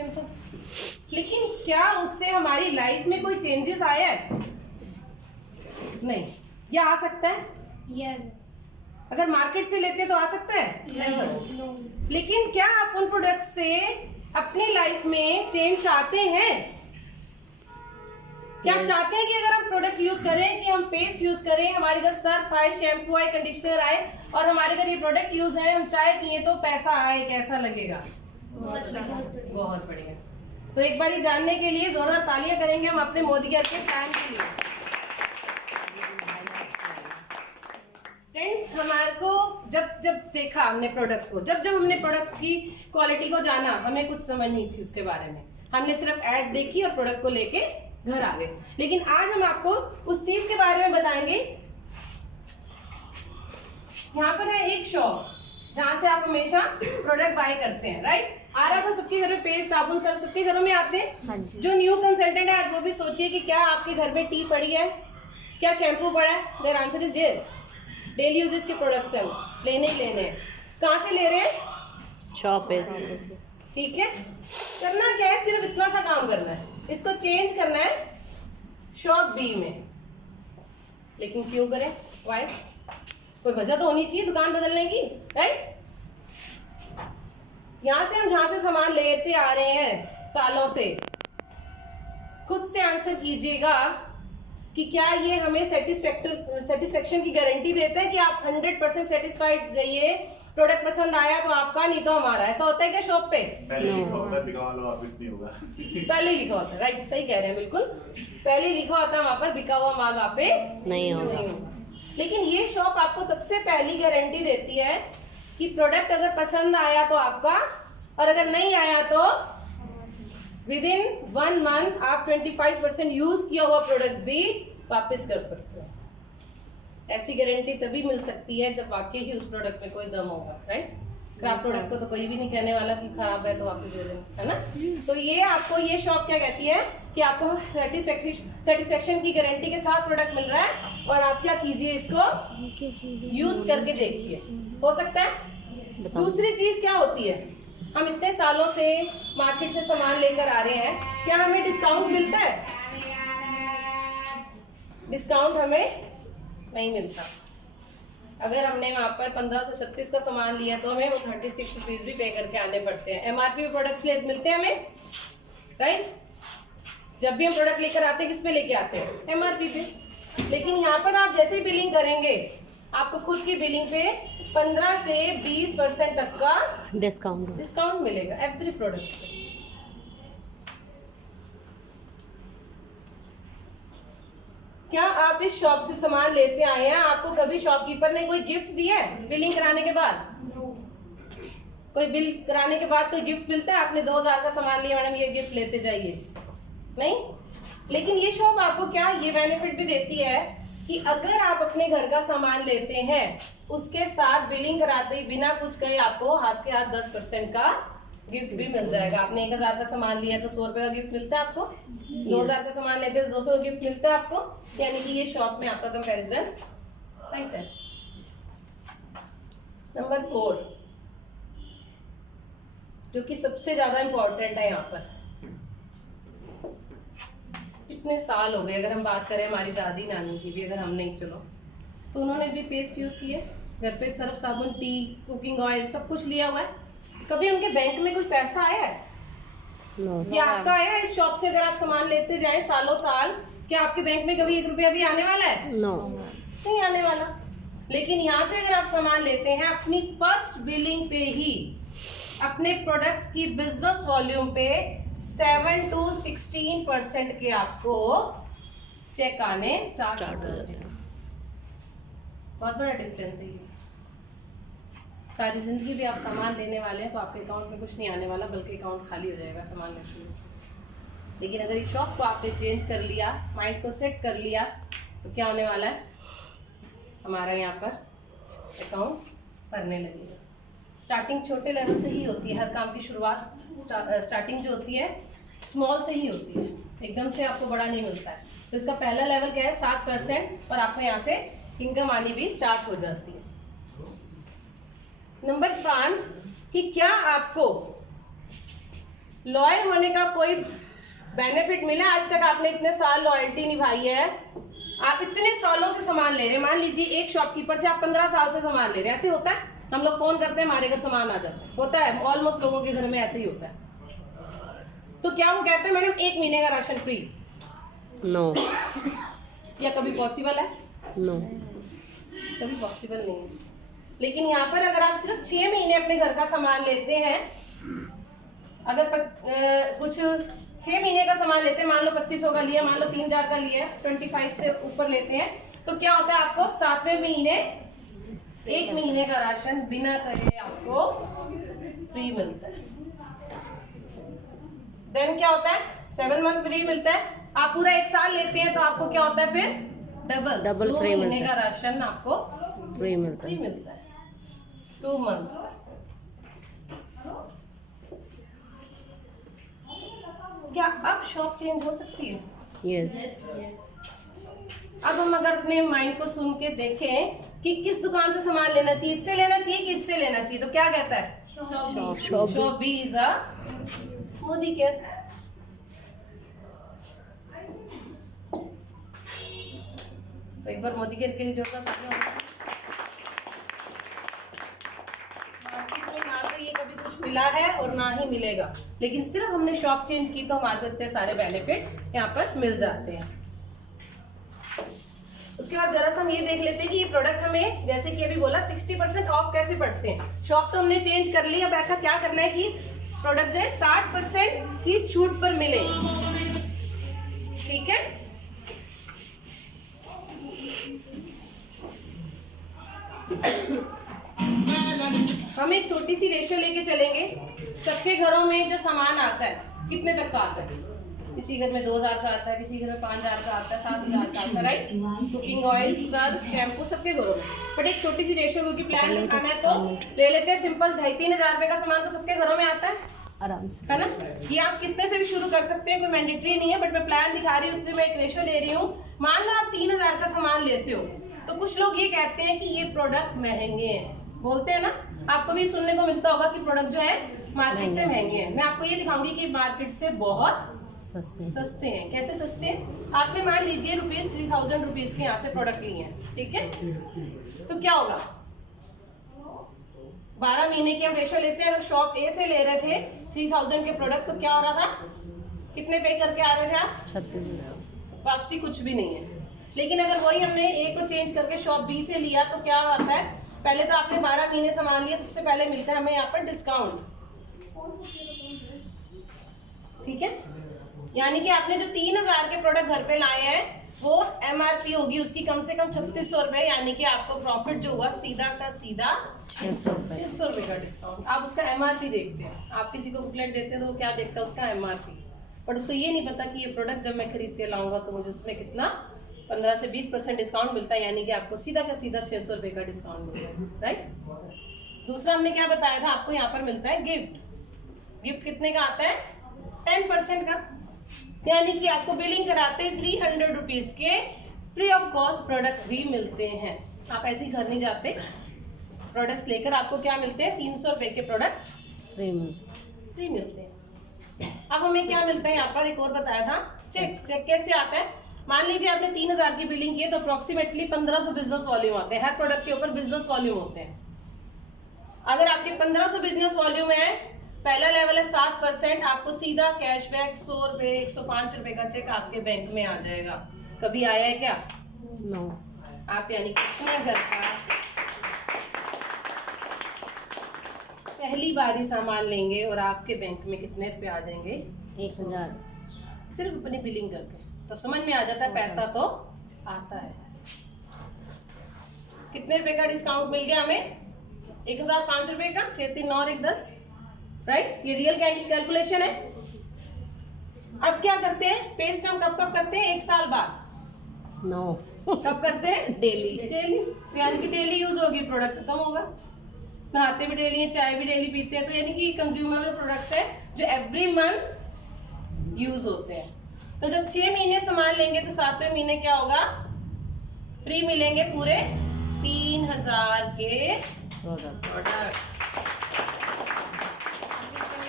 Simple. लेकिन क्या उससे हमारी लाइफ में कोई चेंजेस आया है? नहीं। या आ सकता है? यस। अगर मार्केट से लेते तो आ सकता है? नो। लेकिन क्या आप उन प्रोडक्ट से अपनी लाइफ में चेंज चाहते हैं? क्या आप चाहते हैं कि अगर हम प्रोडक्ट यूज करें, कि हम पेस्ट यूज करें, हमारे घर सर्फ आए, शैम्पू आए, कंडीशनर आए और हमारे घर ये प्रोडक्ट यूज है, हम चाय पिए तो पैसा आए, कैसा लगेगा? बहुत बढ़िया। तो एक बार ये जानने के लिए जोरदार तालियां करेंगे हम अपने मोदी घर के फैन के लिए। फ्रेंड्स, हमारे को जब देखा हमने प्रोडक्ट्स को, जब हमने प्रोडक्ट्स की क्वालिटी को जाना, हमें कुछ समझ नहीं थी उसके बारे में। हमने सिर्फ ऐड देखी और प्रोडक्ट को लेके घर आ गए। लेकिन आज हम आपको उस चीज के बारे में बताएंगे। यहाँ पर है एक शॉप जहाँ से आप हमेशा प्रोडक्ट बाय करते हैं, राइट? आ रहा था सबके घर में पेस्ट, साबुन, सर्फ सबके घरों में आते हैं। हाँ जी। जो न्यू कंसल्टेंट है आज वो भी सोचिए कि क्या आपके घर में टी पड़ी है, क्या शैम्पू पड़ा है? Their answer is yes. Daily uses के प्रोडक्ट्स हैं, लेने ही लेने हैं। कहाँ से ले रहे हैं? शॉप पे। ठीक है। करना क्या है? सिर्फ इतना सा काम करना है, इसको चेंज करना है शॉप बी में। लेकिन क्यों करें? वाई? कोई वजह तो होनी चाहिए दुकान बदलने की, राइट? यहां से हम जहां से सामान लेते आ रहे हैं सालों से, खुद से आंसर कीजिएगा कि क्या ये हमें सेटिस्फेक्शन की गारंटी देता है कि आप 100% सेटिस्फाइड रहिए, प्रोडक्ट पसंद आया तो आपका, नहीं तो हमारा। ऐसा होता है क्या शॉप पे? पहले लिखा होता है बिका हुआ वापस नहीं होगा। पहले लिखा होता है, राइट? सही कह रहे हैं, बिल्कुल। पहले लिखा होता है वहां पर बिका हुआ माल वापस नहीं होगा। लेकिन ये शॉप आपको सबसे पहली गारंटी देती है कि प्रोडक्ट अगर पसंद आया तो आपका, और अगर नहीं आया तो विद इन 1 मंथ आप 25% यूज किया हुआ प्रोडक्ट भी वापस कर सकते हो। ऐसी गारंटी तभी मिल सकती है जब वाकई ही उस प्रोडक्ट में कोई दम होगा, राइट? खराब प्रोडक्ट को तो कोई भी नहीं कहने वाला कि खराब है तो वापस दे देना, है ना? तो ये आपको, ये शॉप क्या कहती है कि आपको सेटिस्फेक्शन की गारंटी के साथ प्रोडक्ट मिल रहा है, और आप क्या कीजिए, इसको यूज करके देखिए, हो सकता है। दूसरी चीज क्या होती है? हम इतने सालों से मार्केट से सामान लेकर आ रहे हैं, क्या हमें डिस्काउंट मिलता है? डिस्काउंट हमें नहीं मिलता। अगर हमने वहाँ पर 1536 का सामान लिया तो हमें वो 36 रुपीज़ भी पे करके आने पड़ते हैं। एमआरपी पे प्रोडक्ट्स मिलते हैं हमें, राइट? जब भी हम प्रोडक्ट लेकर आते हैं किस पे लेके आते हैं? एमआरपी पे। लेकिन यहाँ पर आप जैसे ही बिलिंग करेंगे, आपको खुद की बिलिंग पे 15 से 20% तक का डिस्काउंट मिलेगा एवरी प्रोडक्ट्स पे। क्या आप इस शॉप से सामान लेते आए हैं? आपको कभी शॉपकीपर ने कोई गिफ्ट दिया है बिलिंग कराने के बाद? कोई बिल कराने के बाद कोई गिफ्ट मिलता है? आपने 2000 का सामान लिया, मैडम ये गिफ्ट लेते जाइए, नहीं? लेकिन ये शॉप आपको क्या ये बेनिफिट भी देती है कि अगर आप अपने घर का सामान लेते हैं, उसके साथ बिलिंग कराते ही बिना कुछ कहे आपको हाथ के हाथ 10% का गिफ्ट भी मिल जाएगा। आपने 1000 का सामान लिया तो 100 रुपये का गिफ्ट मिलता है आपको। 2000 का सामान लेते हैं तो 200 का गिफ्ट मिलता है आपको। यानी कि ये शॉप में आपका कंपैरिजन राइट है। नंबर 4, जो कि सबसे ज्यादा इंपॉर्टेंट है यहाँ पर, इतने साल हो गए, अगर हम बात करें हमारी दादी नानी की भी, अगर हम नहीं चलो तो उन्होंने भी पेस्ट यूज किए घर पे, सर्फ, साबुन, टी, कुकिंग ऑयल सब कुछ लिया हुआ है। कभी उनके बैंक में कुछ पैसा आया है? या आपका आया है? इस शॉप से अगर आप सामान लेते जाए सालों साल, क्या आपके बैंक में कभी 1 रुपया भी आने वाला है? नहीं आने वाला। लेकिन यहाँ से अगर आप सामान लेते हैं, अपनी फर्स्ट बिलिंग पे ही अपने प्रोडक्ट्स की बिजनेस वॉल्यूम पे 7 to 16% के आपको चेक आने स्टार्ट हो जाते हैं। बहुत बड़ा डिफरेंस है ये। सारी जिंदगी भी आप सामान लेने वाले हैं तो आपके अकाउंट में कुछ नहीं आने वाला, बल्कि अकाउंट खाली हो जाएगा सामान लेने में। लेकिन अगर इस शॉप को आपने चेंज कर लिया, माइंड को सेट कर लिया, तो क्या होने वाला है? हमारा यहाँ पर अकाउंट भरने लगेगा। स्टार्टिंग छोटे लेवल से ही होती है, हर काम की शुरुआत स्टार्टिंग जो होती है स्मॉल से ही होती है, एकदम से आपको बड़ा नहीं मिलता है। तो इसका पहला लेवल क्या है? 7%, और आपको यहाँ से इनकम आनी भी स्टार्ट हो जाती है। नंबर 5 कि क्या आपको लॉयल होने का कोई बेनिफिट मिला? आज तक आपने इतने साल लॉयल्टी निभाई है, आप इतने सालों से सामान ले रहे हैं। मान लीजिए एक शॉपकीपर से आप 15 साल से सामान ले रहे हैं, ऐसे होता है? हम लोग फोन करते हैं, हमारे घर सामान आ जाता है, होता है, ऑलमोस्ट लोगों के घर में ऐसे ही होता है। तो क्या वो कहते हैं मैडम 1 महीने का राशन फ्री? नो, या कभी पॉसिबल है? नो, कभी पॉसिबल नहीं है। लेकिन यहाँ पर अगर आप सिर्फ 6 महीने अपने घर का सामान लेते हैं, अगर कुछ 6 महीने का सामान लेते हैं, मान लो 2500 का लिया, मान लो 3000 का लिया, 25 से ऊपर लेते हैं, तो क्या होता है? आपको 7वें महीने 1 महीने का राशन बिना कहे आपको फ्री मिलता है। देन क्या होता है? 7 मंथ फ्री मिलता है। आप पूरा 1 साल लेते हैं तो आपको क्या होता है? फिर डबल 2 फ्री महीने मिलता का राशन आपको फ्री मिलता फ्री है। मिलता है 2 मंथ्स। क्या अब शॉप चेंज हो सकती है? यस, अब हम अगर अपने माइंड को सुन के देखें कि किस दुकान से सामान लेना चाहिए, इससे लेना चाहिए कि इससे लेना चाहिए, तो क्या कहता है? Shopee is a smoothie care. तो एक बार मोदी केयर के लिए जोरदार तालियां हो। मार्केट में ना तो ये कभी कुछ मिला है और ना ही मिलेगा, लेकिन सिर्फ हमने शॉप चेंज की तो हमारे को इतने सारे बेनिफिट यहाँ पर मिल जाते हैं। उसके बाद जरा सा हम ये देख लेते हैं कि ये प्रोडक्ट हमें, जैसे कि अभी बोला, 60% ऑफ कैसे पड़ते हैं। शॉप तो हमने चेंज कर ली, अब ऐसा क्या करना है कि प्रोडक्ट जो है 60% की छूट पर मिले। ठीक है, हम एक छोटी सी रेशियो लेके चलेंगे। सबके घरों में जो सामान आता है कितने तक का आता है? किसी घर में 2000 का आता है, किसी घर में 5000 का आता है, 7000 का आता है, right? Cooking oil, Surf, shampoo सबके घरों में। बट एक छोटी सी रेशियो, क्योंकि प्लान दिखाना है तो ले लेते हैं सिंपल। 2,500-3 हजार रुपए का सामान तो सबके घरों में आता है, आराम से, है ना? ये आप कितने से भी शुरू कर सकते हैं, कोई मैंडेटरी नहीं है, बट मैं प्लान दिखा रही हूँ इसलिए मैं एक रेशियो ले रही हूँ। मान लो आप 3000 का सामान लेते हो तो कुछ लोग ये कहते हैं कि ये प्रोडक्ट महंगे हैं, बोलते हैं ना? आपको भी सुनने को मिलता होगा कि प्रोडक्ट जो है मार्केट से महंगे हैं। मैं आपको ये दिखाऊंगी कि मार्केट से बहुत सस्ते हैं। कैसे सस्ते हैं? आपने मान लीजिए ₹3000 के यहाँ से प्रोडक्ट लिए हैं, ठीक है? तो क्या होगा? 12 महीने की हम रेशियो लेते हैं। अगर शॉप ए से ले रहे थे 3000 के प्रोडक्ट, तो क्या हो रहा था? कितने पे करके आ रहे थे आप? 36,000। वापसी कुछ भी नहीं है। लेकिन अगर वही हमने ए को चेंज करके शॉप बी से लिया तो क्या आता है? पहले तो आपने 12 महीने सामान लिया, सबसे पहले मिलता है हमें यहाँ पर डिस्काउंट। ठीक है, यानी कि आपने जो 3000 के प्रोडक्ट घर पे लाए हैं वो MRP होगी उसकी कम से कम 3600 रुपए, यानी कि आपको प्रॉफिट जो हुआ सीधा का सीधा 600 रुपये। 600 रुपए का डिस्काउंट। आप उसका MRP देखते हैं, आप किसी को बुकलेट देते हैं तो वो क्या देखता है? उसका MRP। बट उसको ये नहीं पता कि ये प्रोडक्ट जब मैं खरीद के लाऊंगा तो मुझे उसमें कितना 15 से 20% डिस्काउंट मिलता है, यानी कि आपको सीधा का सीधा 600 रुपए का डिस्काउंट मिलता है, राइट? दूसरा हमने क्या बताया था आपको? यहाँ पर मिलता है गिफ्ट। गिफ्ट कितने का आता है? 10% का, यानी कि आपको बिलिंग कराते 300 रुपीज के फ्री ऑफ कॉस्ट प्रोडक्ट भी मिलते हैं। आप ऐसे ही घर नहीं जाते, प्रोडक्ट्स लेकर आपको क्या मिलते हैं? 300 रुपए के प्रोडक्ट फ्री मिलते हैं। अब हमें क्या मिलता है यहाँ पर? एक और बताया था, चेक। चेक कैसे आता है? मान लीजिए आपने 3000 की बिलिंग की है तो अप्रोक्सीमेटली 1500 बिजनेस वॉल्यूम आते हैं। हर प्रोडक्ट के ऊपर बिजनेस वॉल्यूम होते हैं। अगर आपके 1500 बिजनेस वॉल्यूम है, पहला लेवल है 7%, आपको सीधा कैशबैक 100 रुपए 105 रुपए का चेक आपके बैंक में आ जाएगा। कभी आया है क्या? नो। आप यानी कि अपने घर का पहली बारी सामान लेंगे और आपके बैंक में कितने रुपए आ जाएंगे? 1000। सिर्फ अपनी बिलिंग करके। तो समझ में आ जाता है पैसा तो आता है। कितने रुपए का डिस्काउंट मिल गया हमें? 1005 रुपए का। 6 3 9 और 1 10, राइट? ये रियल कैलकुलेशन है। अब क्या करते हैं? पेस्ट हम कब कब करते हैं? 1 साल बाद। नो। कब करते हैं? डेली। यानी कि डेली यूज होगी, प्रोडक्ट खत्म होगा। नहाते भी डेली हैं, चाय भी डेली पीते हैं, तो यानी कि कंज्यूमेबल प्रोडक्ट्स हैं जो एवरी मंथ यूज होते हैं। तो जब 6 महीने सामान लेंगे तो 7वें महीने क्या होगा? फ्री मिलेंगे पूरे 3000 के प्रोडक्ट।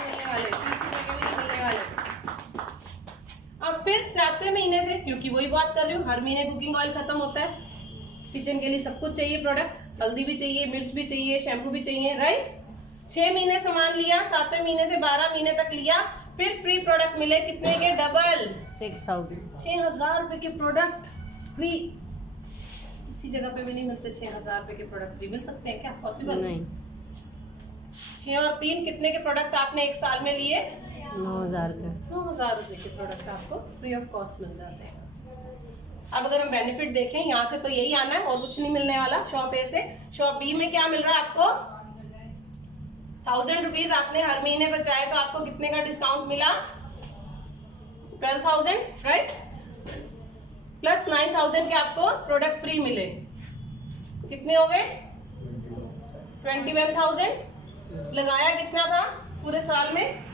मिलने वाले 30 रुपए के भी मिलने 7वें महीने से, क्योंकि वही बात कर रही हूँ, हर महीने कुकिंग ऑयल खत्म होता है, किचन के लिए सब कुछ चाहिए प्रोडक्ट, हल्दी भी चाहिए, मिर्च भी चाहिए, शैम्पू भी चाहिए, राइट। 6 महीने सामान लिया, 7वें महीने से 12 महीने तक लिया, फिर फ्री प्रोडक्ट मिले, कितने के? डबल 6000 6,000 रुपए के प्रोडक्ट फ्री। किसी जगह पे भी नहीं मिलते 6,000 रुपए के प्रोडक्ट फ्री। मिल सकते हैं क्या? पॉसिबल नहीं 6 और 3 कितने के प्रोडक्ट आपने एक साल में लिए? 9000 का 9,000 रुपए के प्रोडक्ट आपको फ्री ऑफ कॉस्ट मिल जाते हैं। अब अगर हम बेनिफिट देखें, यहाँ से तो यही आना है और कुछ नहीं मिलने वाला। शॉप ए से शॉप बी में क्या मिल रहा है आपको? 1000 रुपीज आपने हर महीने बचाए तो आपको कितने का डिस्काउंट मिला? 12,000, राइट। प्लस 9,000 के आपको प्रोडक्ट फ्री मिले, कितने हो गए? 21,000। लगाया कितना था पूरे साल में?